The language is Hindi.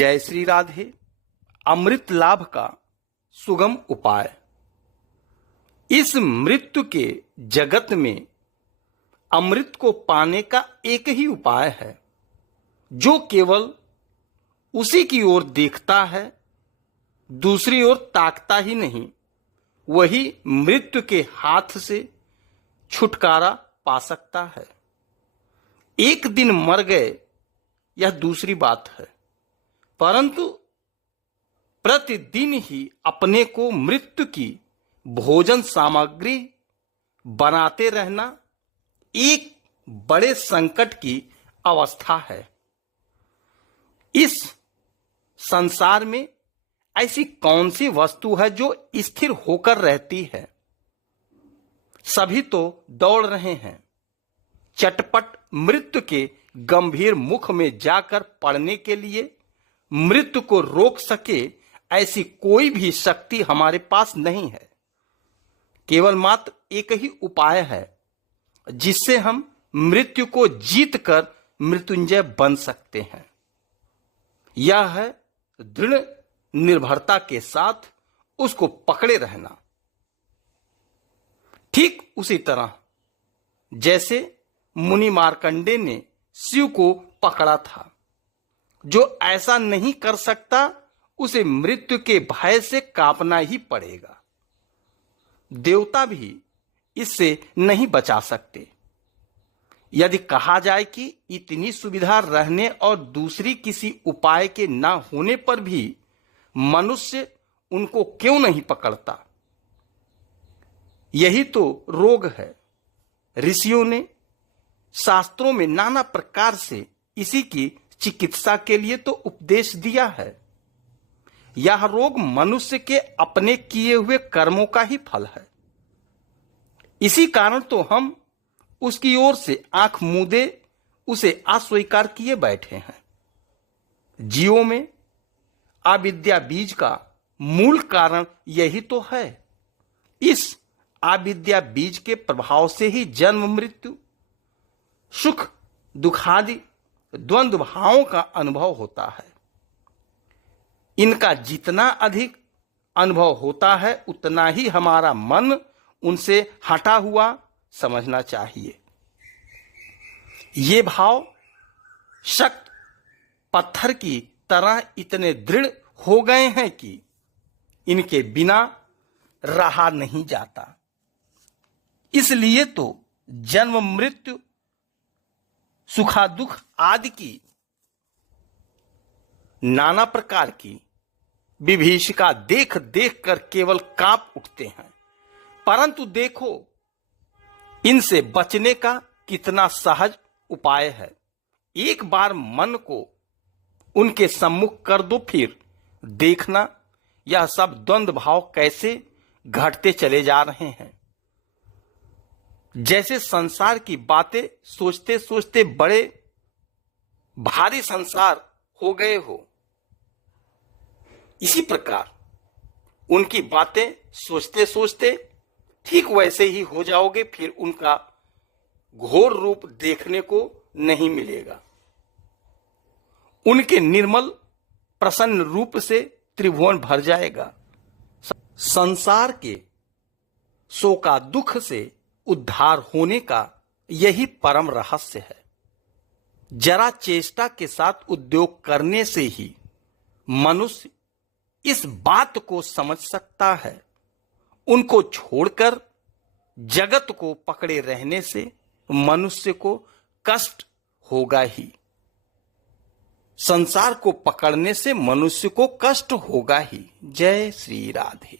जय श्री राधे। अमृत लाभ का सुगम उपाय। इस मृत्यु के जगत में अमृत को पाने का एक ही उपाय है, जो केवल उसी की ओर देखता है, दूसरी ओर ताकता ही नहीं, वही मृत्यु के हाथ से छुटकारा पा सकता है। एक दिन मर गए यह दूसरी बात है, परंतु प्रतिदिन ही अपने को मृत्यु की भोजन सामग्री बनाते रहना एक बड़े संकट की अवस्था है। इस संसार में ऐसी कौन सी वस्तु है जो स्थिर होकर रहती है? सभी तो दौड़ रहे हैं, चटपट मृत्यु के गंभीर मुख में जाकर पड़ने के लिए। मृत्यु को रोक सके ऐसी कोई भी शक्ति हमारे पास नहीं है। केवल मात्र एक ही उपाय है जिससे हम मृत्यु को जीतकर मृत्युंजय बन सकते हैं। यह है दृढ़ निर्भरता के साथ उसको पकड़े रहना। ठीक उसी तरह जैसे मुनि मार्कंडे ने शिव को पकड़ा था। जो ऐसा नहीं कर सकता उसे मृत्यु के भय से कांपना ही पड़ेगा। देवता भी इससे नहीं बचा सकते। यदि कहा जाए कि इतनी सुविधा रहने और दूसरी किसी उपाय के ना होने पर भी मनुष्य उनको क्यों नहीं पकड़ता? यही तो रोग है। ऋषियों ने शास्त्रों में नाना प्रकार से इसी की चिकित्सा के लिए तो उपदेश दिया है। यह रोग मनुष्य के अपने किए हुए कर्मों का ही फल है। इसी कारण तो हम उसकी ओर से आंख मूंदे उसे अस्वीकार किए बैठे हैं। जीवों में अविद्या बीज का मूल कारण यही तो है। इस अविद्या बीज के प्रभाव से ही जन्म मृत्यु, सुख दुखादि द्वंद्व भावों का अनुभव होता है। इनका जितना अधिक अनुभव होता है उतना ही हमारा मन उनसे हटा हुआ समझना चाहिए। ये भाव शक्त पत्थर की तरह इतने दृढ़ हो गए हैं कि इनके बिना रहा नहीं जाता। इसलिए तो जन्म मृत्यु सुखा दुख आदि की नाना प्रकार की विभीषिका देख देख कर केवल कांप उठते हैं। परंतु देखो इनसे बचने का कितना सहज उपाय है। एक बार मन को उनके सम्मुख कर दो, फिर देखना यह सब द्वंद्व भाव कैसे घटते चले जा रहे हैं। जैसे संसार की बातें सोचते सोचते बड़े भारी संसार हो गए हो, इसी प्रकार उनकी बातें सोचते सोचते ठीक वैसे ही हो जाओगे। फिर उनका घोर रूप देखने को नहीं मिलेगा। उनके निर्मल प्रसन्न रूप से त्रिभुवन भर जाएगा। संसार के शोका दुख से उद्धार होने का यही परम रहस्य है। जरा चेष्टा के साथ उद्योग करने से ही मनुष्य इस बात को समझ सकता है। उनको छोड़कर जगत को पकड़े रहने से मनुष्य को कष्ट होगा ही। संसार को पकड़ने से मनुष्य को कष्ट होगा ही। जय श्री राधे।